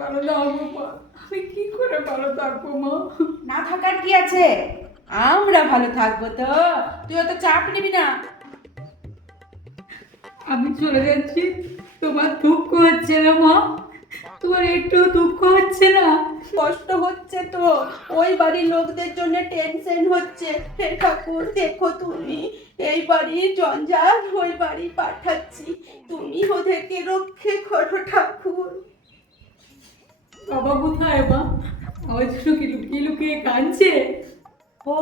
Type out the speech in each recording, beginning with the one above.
ভালো থাকবো মা? আমি কি করে ভালো থাকবো মা? না থাকার কি আছে, আমরা ভালো থাকবো তো, তুই অত চাপ নিবি না। আমি চলে যাচ্ছি, তোমার দুঃখ হচ্ছে না মা? তোমার একটু দুঃখ হচ্ছে না? কষ্ট হচ্ছে তো, ওই বাড়ির লোকদের জন্য টেনশন হচ্ছে। হে ঠাকুর দেখো, তুমি এই বাড়ির জঞ্জাল ওই বাড়ি পাঠাচ্ছি, তুমি ওদেরকে রক্ষে করো ঠাকুর। বাবা কোথায় মা? আমার জন্য কি লুকিয়ে লুকিয়ে কাঁদছে? ও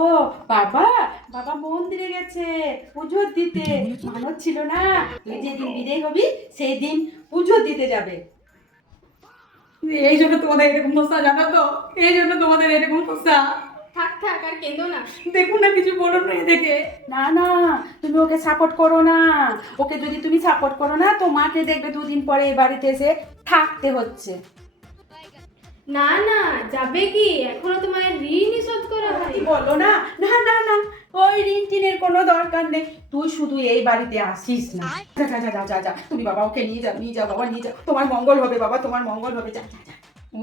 বাবা, বাবা মন্দিরে গেছে পুজো দিতে, মানত ছিল না তুই যেদিন বিদায় হবি সেই দিন পুজো দিতে যাবে। এই জন্য তোমাদের এরকম দশা, জানো তো? এই জন্য তোমাদের এরকম দশা। থাক থাক আর কেঁদো না। দেখুন না, কিছু বলো না এদিকে। না না, তুমি ওকে সাপোর্ট করো না। ওকে যদি তুমি সাপোর্ট করো না তো মাকে দেখবে দুদিন পরে এই বাড়িতে এসে থাকতে হচ্ছে। না না, যাবে কি? এখনো তোমার ঋণই শোধ করা কি হয়নি। বলো না, না না না, ওই ঋণ টিনের কোনো দরকার নেই, তুই শুধু এই বাড়িতে আসিস না। যা যা যা যা যা যা, তুমি বাবা ওকে নিয়ে যাও, নিয়ে যাও বাবা, নিয়ে যাও, তোমার মঙ্গল হবে বাবা, তোমার মঙ্গল হবে, যা যা যা।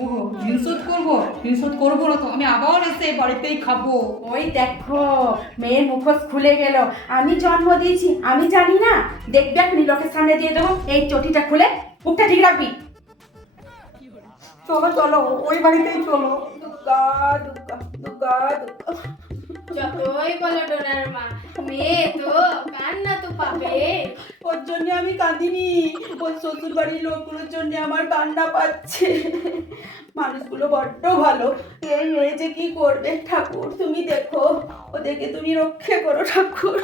ও, ঋণ শোধ করবো? ঋণ শোধ করবো না তো, আমি আবার এসে বাড়িতেই খাবো। ওই দেখো, মেয়ের মুখোশ খুলে গেল। আমি জন্ম দিয়েছি, আমি জানি না? দেখবে এখনই লোকের সামনে দিয়ে দেবো, এই চটিটা খুলে মুখটা ঠিক রাখবি। চলো চলো, ওই বাড়িতেই চলো। দুর্গা দুর্গা দুর্গা দুর্গা। যতই বলো ডোনার মা, মেয়ে তো কান্না তো পাবে। ওর জন্য আমি কাঁদিনি, ওর শ্বশুর বাড়ির লোকগুলোর জন্য আমার কান্না পাচ্ছে। মানুষগুলো বড্ড ভালো, এই মেয়ে যে কি করবে ঠাকুর, তুমি দেখো ওদেরকে তুমি রক্ষে করো ঠাকুর।